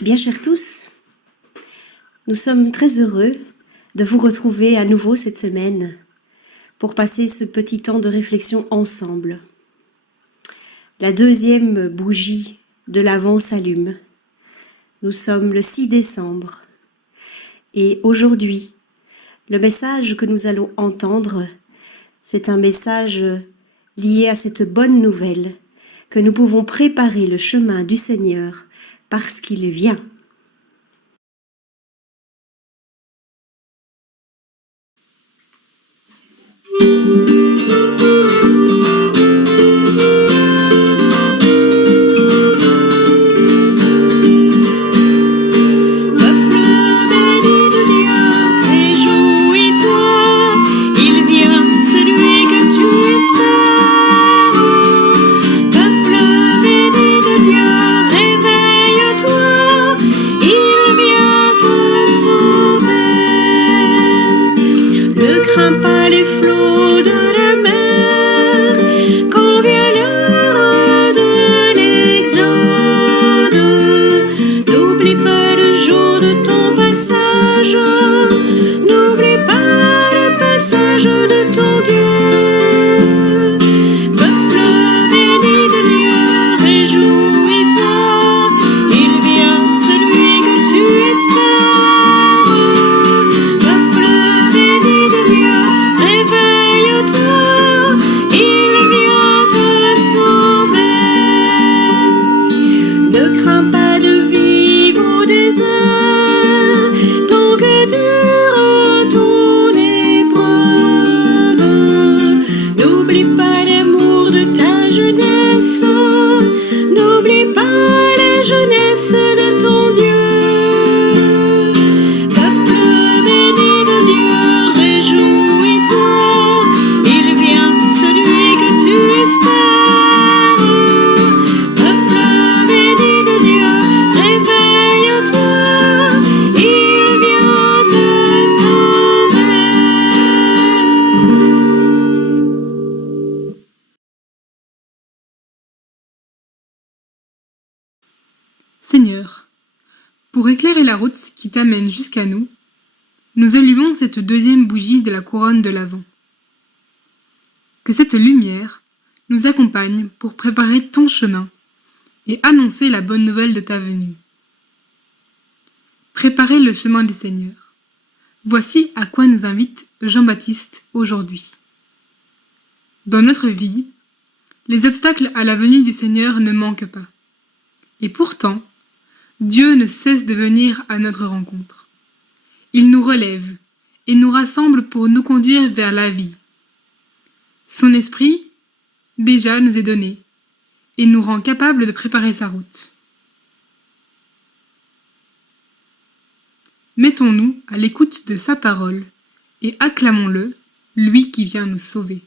Bien chers tous, nous sommes très heureux de vous retrouver à nouveau cette semaine pour passer ce petit temps de réflexion ensemble. La deuxième bougie de l'Avent s'allume. Nous sommes le 6 décembre et aujourd'hui, le message que nous allons entendre, c'est un message lié à cette bonne nouvelle que nous pouvons préparer le chemin du Seigneur parce qu'il vient. Seigneur, pour éclairer la route qui t'amène jusqu'à nous, nous allumons cette deuxième bougie de la couronne de l'Avent. Que cette lumière nous accompagne pour préparer ton chemin et annoncer la bonne nouvelle de ta venue. Préparer le chemin du Seigneur. Voici à quoi nous invite Jean-Baptiste aujourd'hui. Dans notre vie, les obstacles à la venue du Seigneur ne manquent pas. Et pourtant, Dieu ne cesse de venir à notre rencontre. Il nous relève et nous rassemble pour nous conduire vers la vie. Son esprit, déjà, nous est donné et nous rend capables de préparer sa route. Mettons-nous à l'écoute de sa parole et acclamons-le, lui qui vient nous sauver.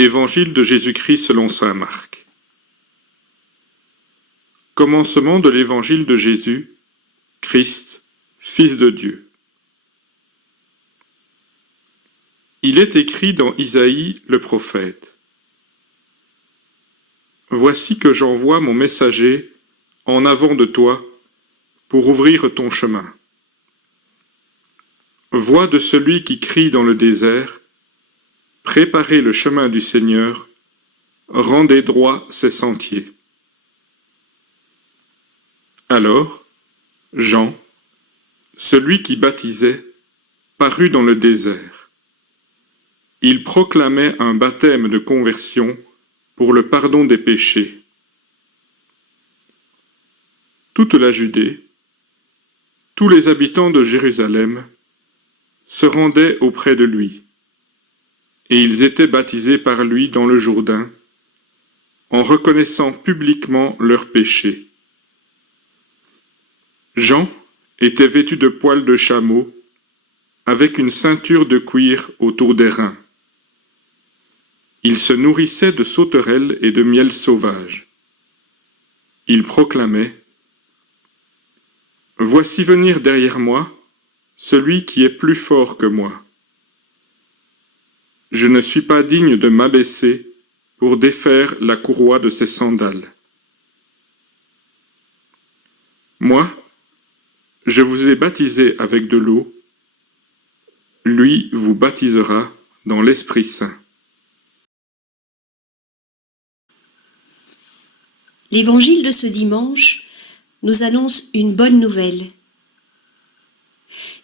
Évangile de Jésus-Christ selon saint Marc. Commencement de l'évangile de Jésus, Christ, Fils de Dieu. Il est écrit dans Isaïe le prophète. Voici que j'envoie mon messager en avant de toi pour ouvrir ton chemin. Voix de celui qui crie dans le désert, préparez le chemin du Seigneur, rendez droits ses sentiers. Alors, Jean, celui qui baptisait, parut dans le désert. Il proclamait un baptême de conversion pour le pardon des péchés. Toute la Judée, tous les habitants de Jérusalem se rendaient auprès de lui, et ils étaient baptisés par lui dans le Jourdain, en reconnaissant publiquement leurs péchés. Jean était vêtu de poils de chameau, avec une ceinture de cuir autour des reins. Il se nourrissait de sauterelles et de miel sauvage. Il proclamait : « Voici venir derrière moi celui qui est plus fort que moi. Je ne suis pas digne de m'abaisser pour défaire la courroie de ses sandales. Moi, je vous ai baptisé avec de l'eau, lui vous baptisera dans l'Esprit Saint. » L'évangile de ce dimanche nous annonce une bonne nouvelle.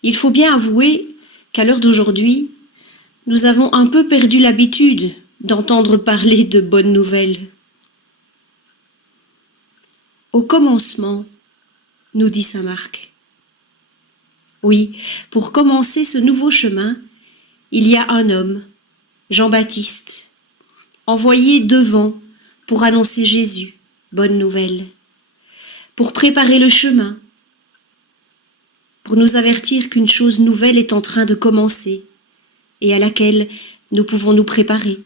Il faut bien avouer qu'à l'heure d'aujourd'hui, nous avons un peu perdu l'habitude d'entendre parler de bonnes nouvelles. Au commencement, nous dit saint Marc. Oui, pour commencer ce nouveau chemin, il y a un homme, Jean-Baptiste, envoyé devant pour annoncer Jésus, bonne nouvelle, pour préparer le chemin, pour nous avertir qu'une chose nouvelle est en train de commencer et à laquelle nous pouvons nous préparer.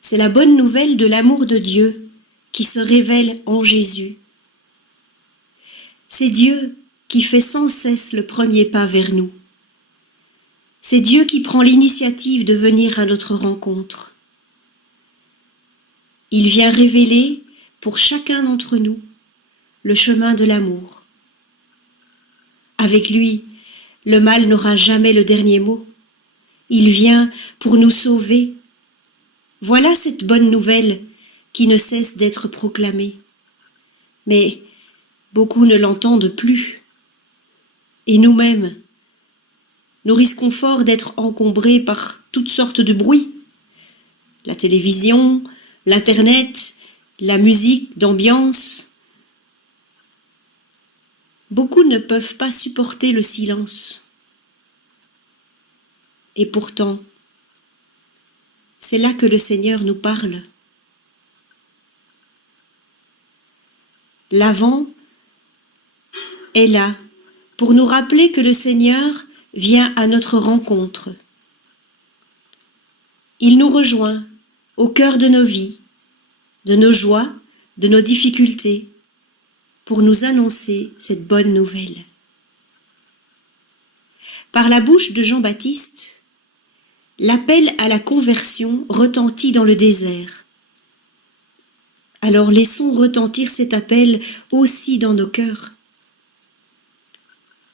C'est la bonne nouvelle de l'amour de Dieu qui se révèle en Jésus. C'est Dieu qui fait sans cesse le premier pas vers nous. C'est Dieu qui prend l'initiative de venir à notre rencontre. Il vient révéler pour chacun d'entre nous le chemin de l'amour. Avec lui, le mal n'aura jamais le dernier mot. Il vient pour nous sauver. Voilà cette bonne nouvelle qui ne cesse d'être proclamée. Mais beaucoup ne l'entendent plus. Et nous-mêmes, nous risquons fort d'être encombrés par toutes sortes de bruits. La télévision, l'Internet, la musique d'ambiance. Beaucoup ne peuvent pas supporter le silence. Et pourtant, c'est là que le Seigneur nous parle. L'Avent est là pour nous rappeler que le Seigneur vient à notre rencontre. Il nous rejoint au cœur de nos vies, de nos joies, de nos difficultés, pour nous annoncer cette bonne nouvelle. Par la bouche de Jean-Baptiste, l'appel à la conversion retentit dans le désert. Alors laissons retentir cet appel aussi dans nos cœurs.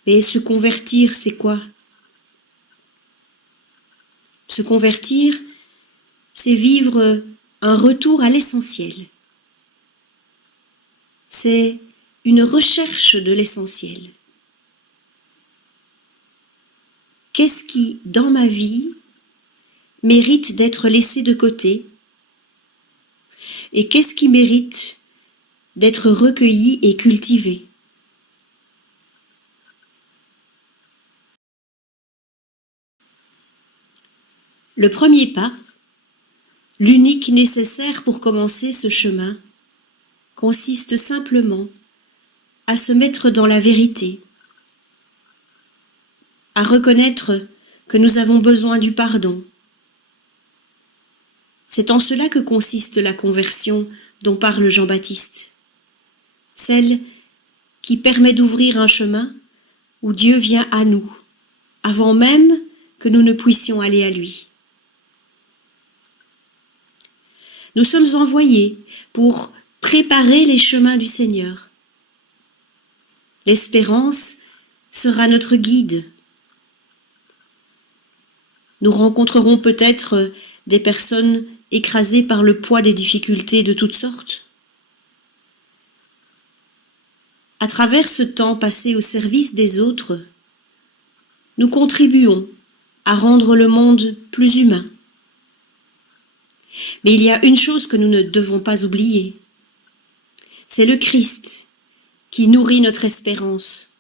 Mais se convertir, c'est quoi? Se convertir, c'est vivre un retour à l'essentiel. C'est une recherche de l'essentiel. Qu'est-ce qui, dans ma vie, mérite d'être laissé de côté? Et qu'est-ce qui mérite d'être recueilli et cultivé? Le premier pas, l'unique nécessaire pour commencer ce chemin, consiste simplement à se mettre dans la vérité, à reconnaître que nous avons besoin du pardon. C'est en cela que consiste la conversion dont parle Jean-Baptiste, celle qui permet d'ouvrir un chemin où Dieu vient à nous, avant même que nous ne puissions aller à lui. Nous sommes envoyés pour préparer les chemins du Seigneur. L'espérance sera notre guide. Nous rencontrerons peut-être des personnes écrasées par le poids des difficultés de toutes sortes. À travers ce temps passé au service des autres, nous contribuons à rendre le monde plus humain. Mais il y a une chose que nous ne devons pas oublier. C'est le Christ qui nourrit notre espérance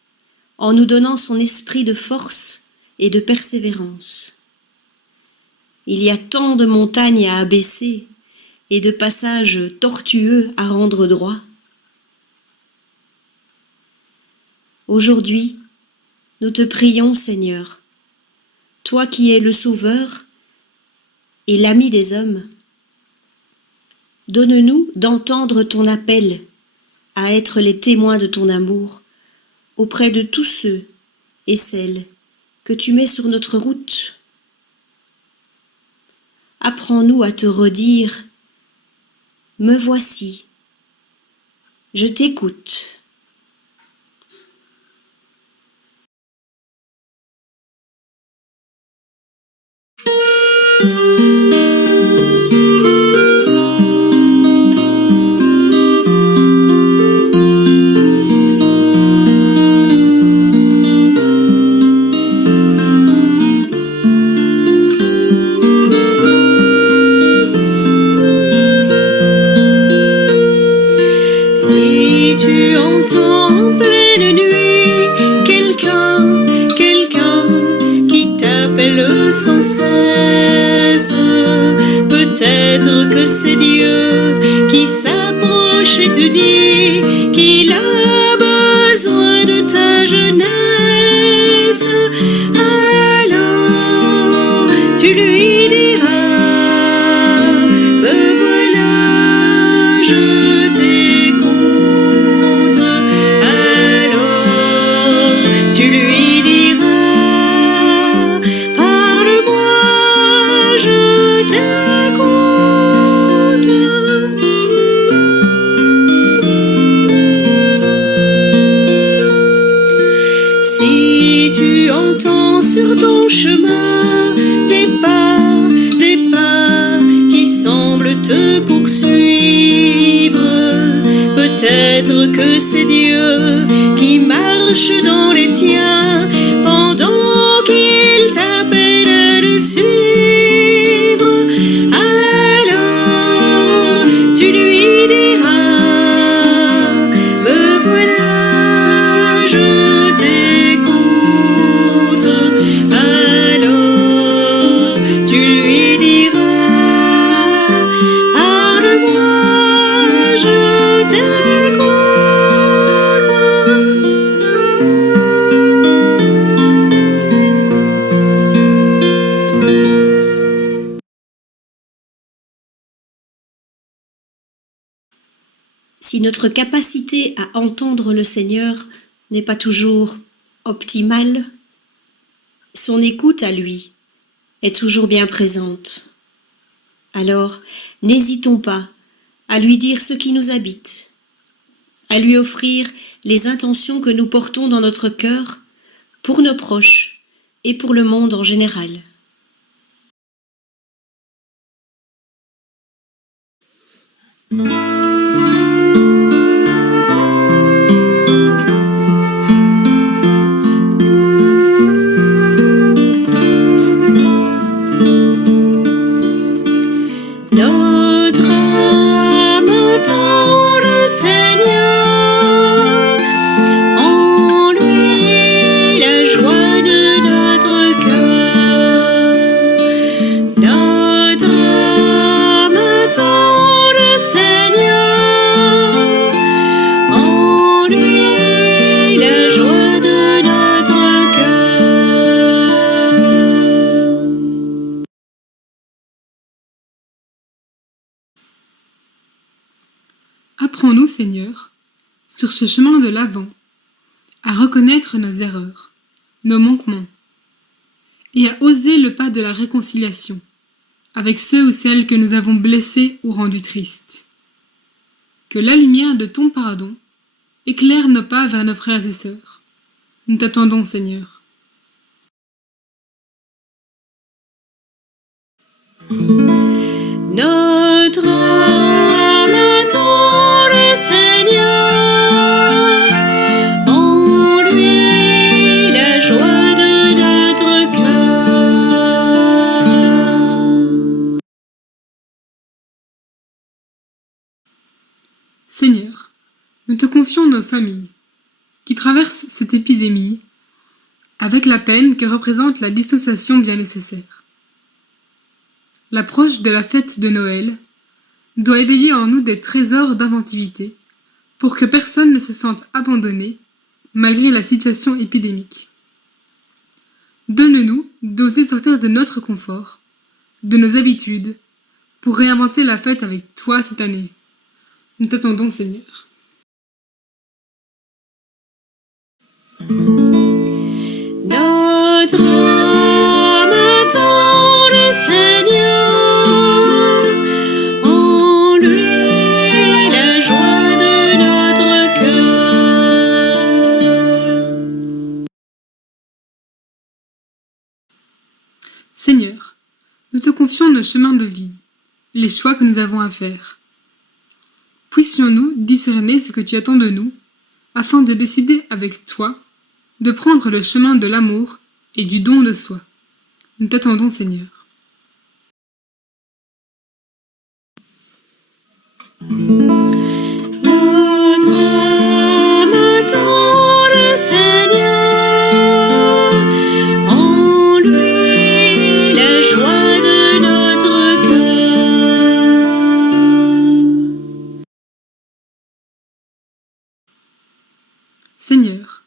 en nous donnant son esprit de force et de persévérance. Il y a tant de montagnes à abaisser et de passages tortueux à rendre droit. Aujourd'hui, nous te prions, Seigneur, toi qui es le Sauveur et l'ami des hommes, donne-nous d'entendre ton appel à être les témoins de ton amour auprès de tous ceux et celles que tu mets sur notre route. Apprends-nous à te redire « Me voici, je t'écoute ». Si tu entends en pleine nuit quelqu'un qui t'appelle sans cesse, peut-être que c'est Dieu qui s'approche et te dit qu'il a besoin de ta jeunesse. Alors tu lui diras, me voilà, je t'écoute. Alors tu lui diras, parle-moi, je t'écoute. Si tu entends sur ton chemin des pas qui semblent te poursuivre, peut-être que c'est Dieu qui marche dans les tiens pendant qu'il t'appelle à le suivre. Alors tu lui diras, me voilà, je t'écoute. Alors tu lui diras, parle-moi, je t'écoute. Si notre capacité à entendre le Seigneur n'est pas toujours optimale, son écoute à lui est toujours bien présente. Alors, n'hésitons pas à lui dire ce qui nous habite, à lui offrir les intentions que nous portons dans notre cœur pour nos proches et pour le monde en général. Notre âme attend le Seigneur, en lui la joie de notre cœur. Notre âme attend le Seigneur, en lui la joie de notre cœur. Apprends-nous, Seigneur, sur ce chemin de l'Avent, à reconnaître nos erreurs, nos manquements, et à oser le pas de la réconciliation avec ceux ou celles que nous avons blessés ou rendus tristes. Que la lumière de ton pardon éclaire nos pas vers nos frères et sœurs. Nous t'attendons, Seigneur. Notre âme attend le Seigneur, en lui la joie de notre nos familles qui traversent cette épidémie avec la peine que représente la distanciation bien nécessaire. L'approche de la fête de Noël doit éveiller en nous des trésors d'inventivité pour que personne ne se sente abandonné malgré la situation épidémique. Donne-nous d'oser sortir de notre confort, de nos habitudes, pour réinventer la fête avec toi cette année. Nous t'attendons, Seigneur. Notre âme attend le Seigneur, en lui la joie de notre cœur. Seigneur, nous te confions nos chemins de vie, les choix que nous avons à faire. Puissions-nous discerner ce que tu attends de nous, afin de décider avec toi de prendre le chemin de l'amour et du don de soi. Nous t'attendons, Seigneur. Notre âme attend le Seigneur, en lui la joie de notre cœur. Seigneur,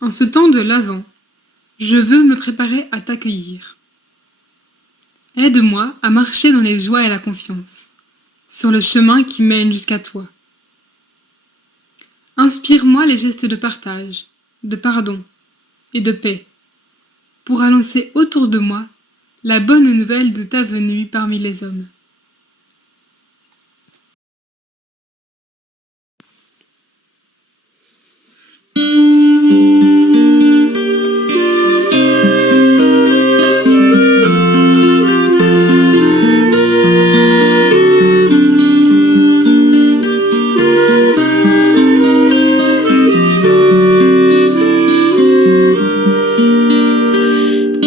en ce temps de l'Avent, je veux me préparer à t'accueillir. Aide-moi à marcher dans les joies et la confiance, sur le chemin qui mène jusqu'à toi. Inspire-moi les gestes de partage, de pardon et de paix, pour annoncer autour de moi la bonne nouvelle de ta venue parmi les hommes.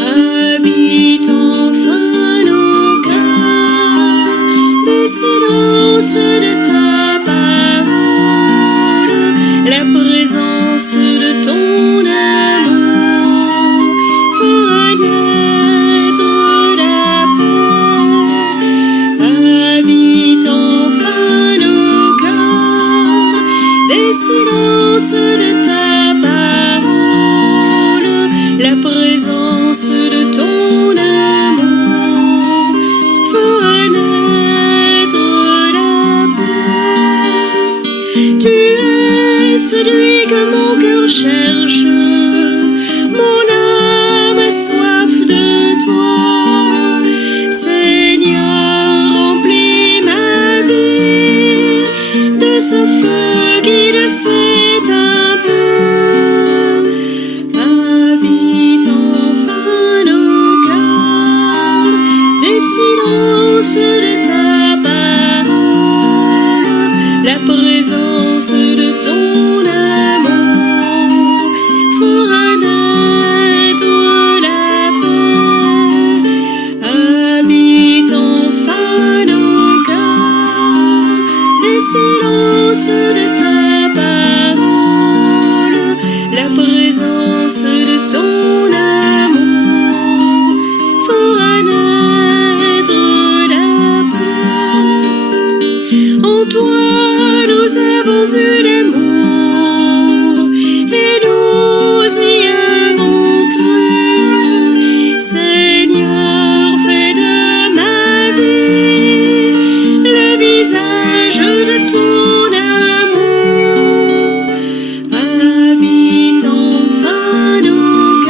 Habite enfin nos cœurs, des silences de ta parole, la présence de ton amour fera naître la paix. Habite enfin nos cœurs, des silences de ta parole, la présence de ton amour fera naître la paix. Tu es celui que mon cœur cherche, mon âme a soif de toi. Seigneur, remplis ma vie de ce feu qui ne s'éteint pas. Habite enfin nos cœurs, des silences de ta parole, la présence de ton amour fera naître la paix. Habite enfin nos cœurs, des silences de ta parole, la présence de ton amour fera naître la paix. En toi nous avons vu l'amour et nous y avons cru. Seigneur, fais de ma vie le visage de ton amour. Habite enfin nos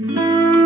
Amen.